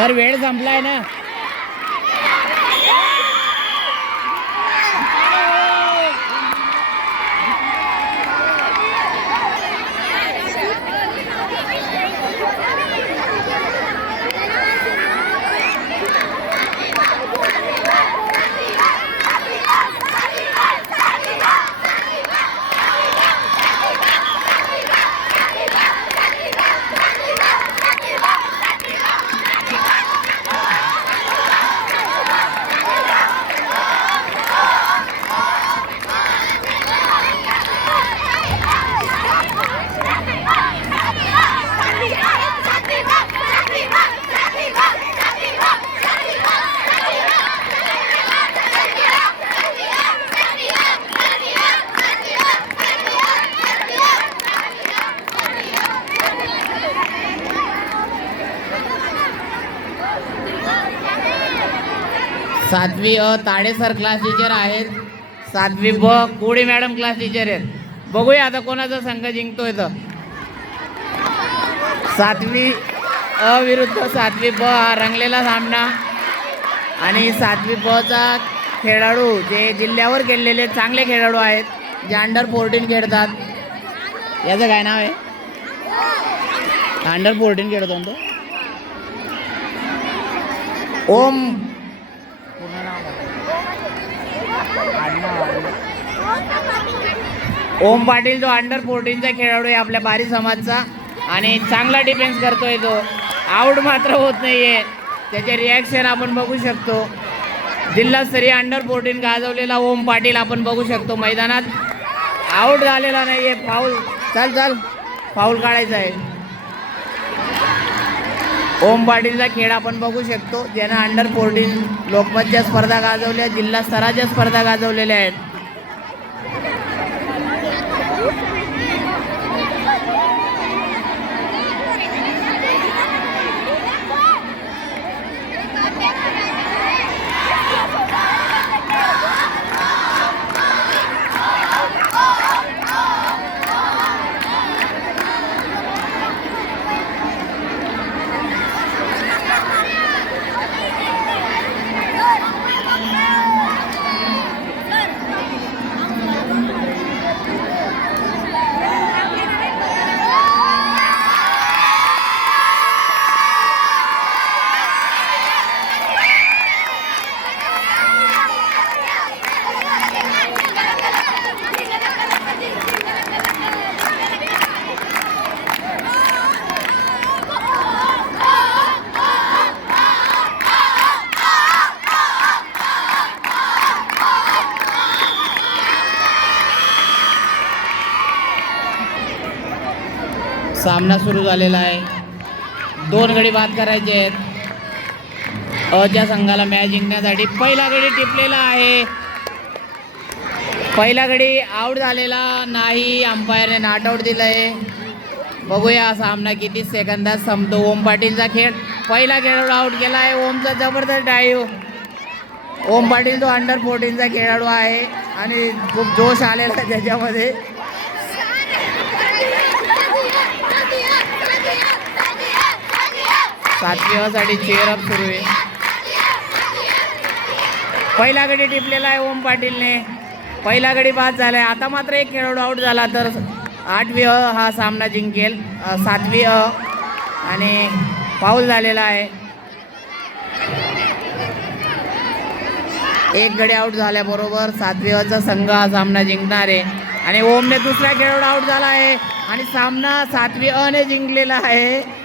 Sir वेळ संपलाय ना. सातवी अ ताडे सर क्लास टीचर आहेत. सातवी ब कोळी मॅडम क्लास टीचर आहेत. बघूया आता कोणाचा संघ जिंकतोय. तर सातवी अ विरुद्ध सातवी ब हा रंगलेला सामना. आणि सातवी ब चा खेळाडू जे जिल्ह्यावर गेलेले चांगले खेळाडू आहेत, जे अंडर 14 खेळतात. याचं काय नाव आहे? अंडर 14 खेळतो तो ओम. ओम पाटील जो अंडर 14चा खेळाडू आहे आपल्या बारी समाजचा, आणि चांगला डिफेन्स करतोय. तो आऊट मात्र होत नाहीये. त्याचे रिॲक्शन आपण बघू शकतो. जिल्हास्तरीय अंडर 14 गाजवलेला ओम पाटील आपण बघू शकतो मैदानात. आऊट झालेला नाहीये. फाऊल. चल फाऊल काढायचा आहे. ओम पाटीलचा खेळ आपण बघू शकतो, ज्यानं अंडर 14 लोकमतच्या स्पर्धा गाजवल्या, जिल्हा स्तराच्या स्पर्धा गाजवलेल्या आहेत. सामना सुरू झालेला आहे. 2 गडी बाद करायचे आहेत अच्या संघाला मॅच जिंकण्यासाठी. पहिला गडी टिपलेला आहे. पहिला गडी आऊट झालेला नाही. अंपायरने नॉट आऊट दिलंय. बघूया सामना किती सेकंदात संपतो. ओम पाटीलचा खेळ. पहिला खेळाडू आऊट केला आहे. ओमचा जबरदस्त डाईव्ह. ओम पाटील तो अंडर 14चा खेळाडू आहे आणि खूप जोश आलेला आहे त्याच्यामध्ये. सातवी साठी चेअरअप सुरू आहे. पहिला गडी टिपलेला आहे ओम पाटीलने. पहिला गडी बाद झालाय. आता मात्र एक खेळाडू आऊट झाला तर 8वी अ हा सामना जिंकेल. 7वी अ आणि फाऊल झालेला आहे. एक गडी आऊट झाल्याबरोबर 7वी अचा संघ हा सामना जिंकणार आहे. आणि ओमने दुसरा खेळाडू आऊट झाला आहे आणि सामना 7वी अ ने जिंकलेला आहे.